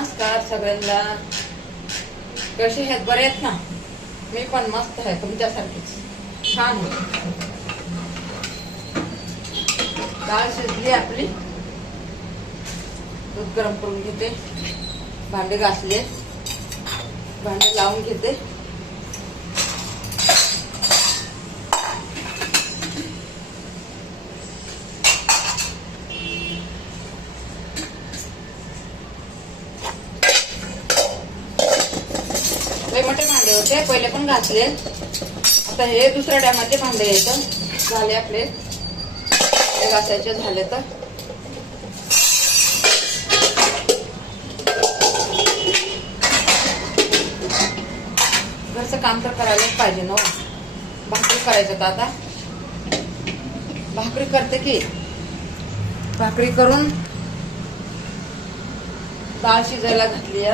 नमस्कार सगळ्यांना. कसे आहेत? बरे आहेत ना? मी पण मस्त आहे, तुमच्यासारखीच छान. डाळ शिजली आपली. दूध गरम करून घेते. भांडे घासले, भांडे लावून घेते. मोठे भांडे होते, पहिले पण घासले. आता हे दुसऱ्या टायमाचे भांडे येतं झाले आपले. हे घासायचे झाले तर घरचं काम तर करायलाच पाहिजे ना. भाकरी करायचं तर आता भाकरी करते की. भाकरी करून डाळ शिजायला घातली.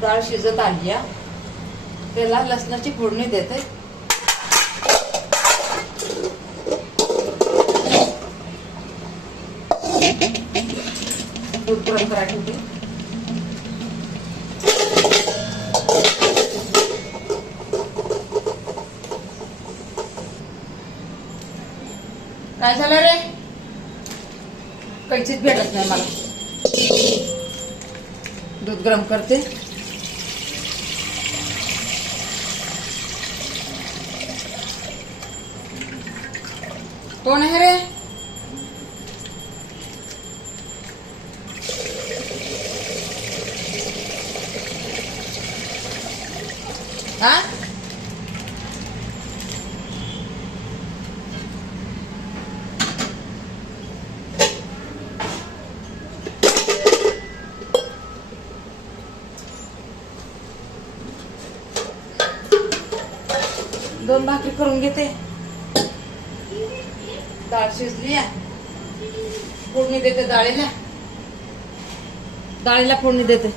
डाळ शिजत आली. त्याला लसणाची फोडणी देते. दूध गरम करायला ठेवते. काय झालं रे? कैचीच भेटत नाही मला. दूध गरम करते. कोण आहे रे? हा? दोन भाकरी करून घेते. डाळ शिजली. फोडणी देते डाळीला. डाळीला फोडणी देते.